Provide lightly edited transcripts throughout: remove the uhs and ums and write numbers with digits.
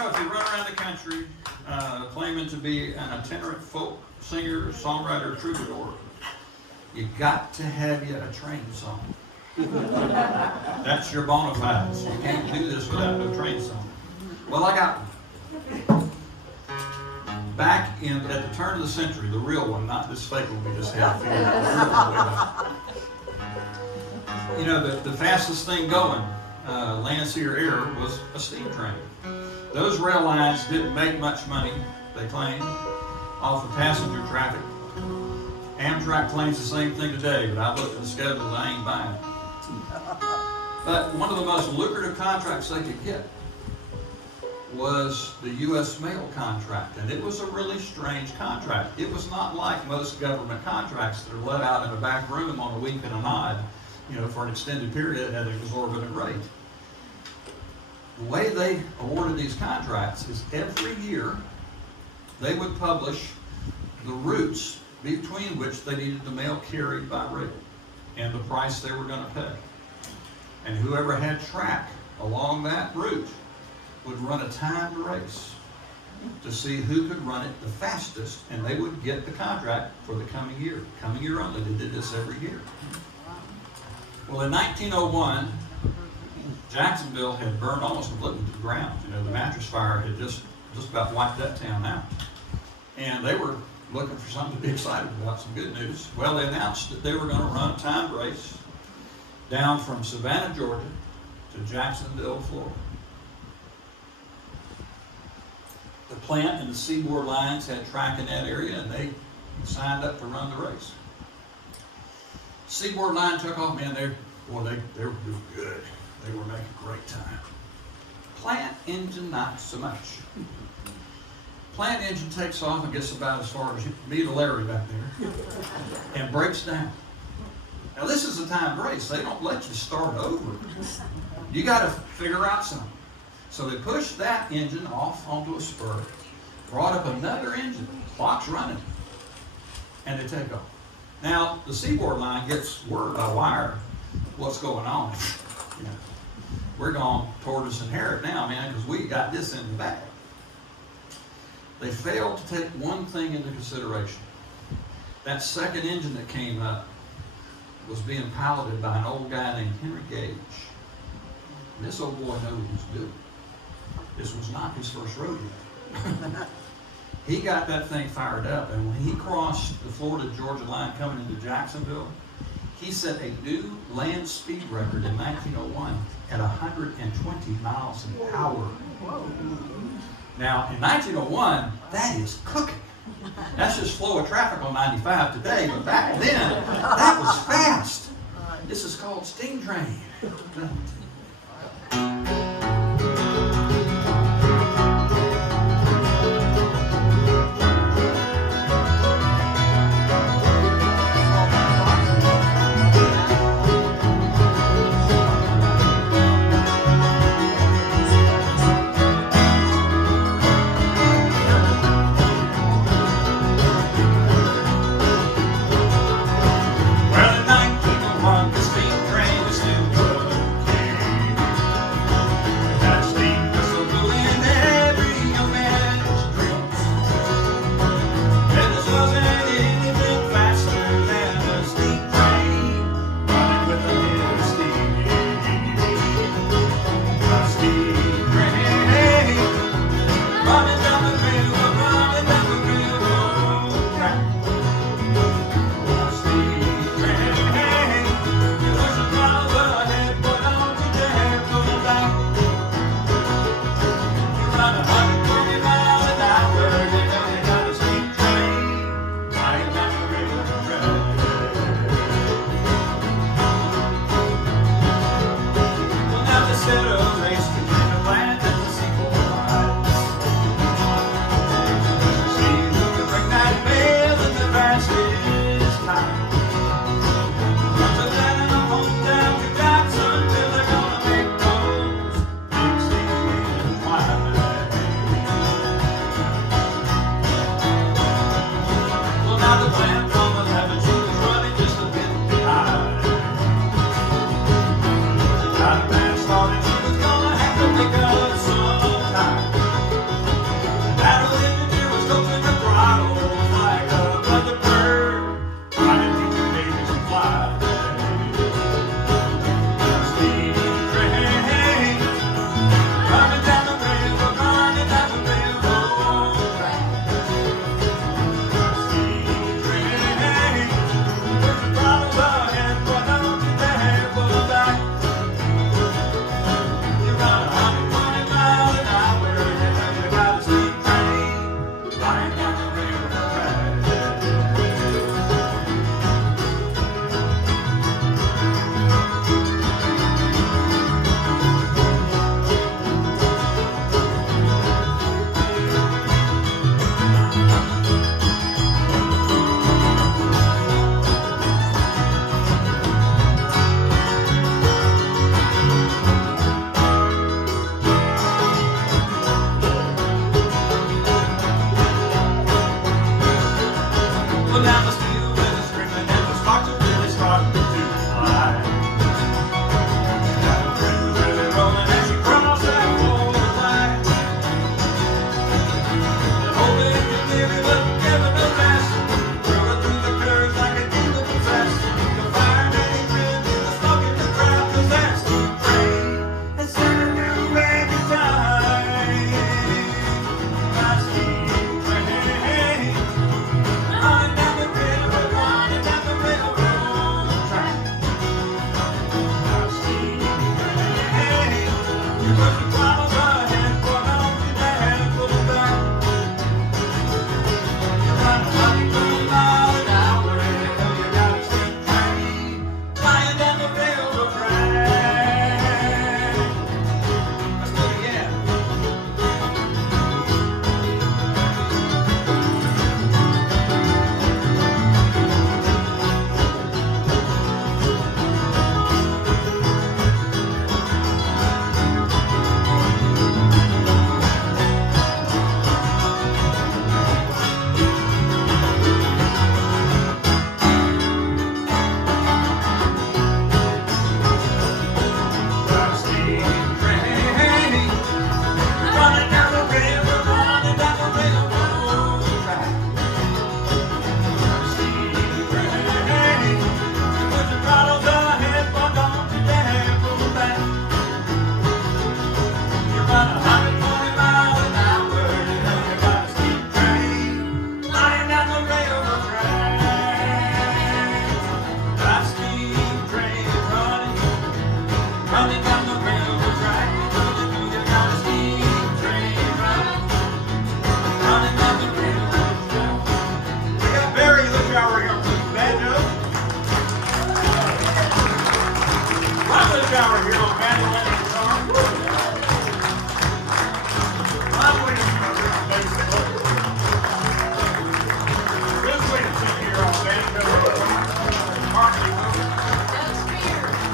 know, if you run around the country claiming to be an itinerant folk singer, songwriter, troubadour, you got to have you a train song. That's your bona fides. You can't do this without no train song. Well, I got one. Back at the turn of the century, the real one, not this fake one we just had. You know, the fastest thing going, land, sea, or air, was a steam train. Those rail lines didn't make much money, they claimed, off of passenger traffic. Amtrak claims the same thing today, but I looked at the schedule and I ain't buying it. But one of the most lucrative contracts they could get was the U.S. mail contract, and it was a really strange contract. It was not like most government contracts that are let out in a back room on a wink and a nod, you know, for an extended period at an exorbitant rate. The way they awarded these contracts is every year they would publish the routes between which they needed the mail carried by rail and the price they were going to pay. And whoever had track along that route would run a timed race to see who could run it the fastest, and they would get the contract for the coming year. Coming year only. They did this every year. Well, in 1901, Jacksonville had burned almost completely to the ground. You know, the mattress fire had just about wiped that town out. And they were looking for something to be excited about, some good news. Well, they announced that they were going to run a timed race down from Savannah, Georgia to Jacksonville, Florida. The plant and the Seaboard lines had track in that area, and they signed up to run the race. Seaboard line took off, man, they were doing good. They were making great time. Plant engine, not so much. Plant engine takes off and gets about as far as me to Larry back there and breaks down. Now this is a timed race. They don't let you start over. You got to figure out something. So they pushed that engine off onto a spur, brought up another engine, clock's running, and they take off. Now the Seaboard line gets word by wire what's going on. You know, we're going tortoise and hare now, man, because we got this in the bag. They failed to take one thing into consideration. That second engine that came up was being piloted by an old guy named Henry Gage. And this old boy knew what he was doing. This was not his first rodeo. He got that thing fired up, and when he crossed the Florida-Georgia line coming into Jacksonville, he set a new land speed record in 1901 at 120 miles an hour. Now, in 1901, that is cooking. That's just flow of traffic on 95 today, but back then, that was fast. This is called steam train. Well, in 1901, the steam train was still working.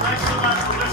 Thanks so much for listening.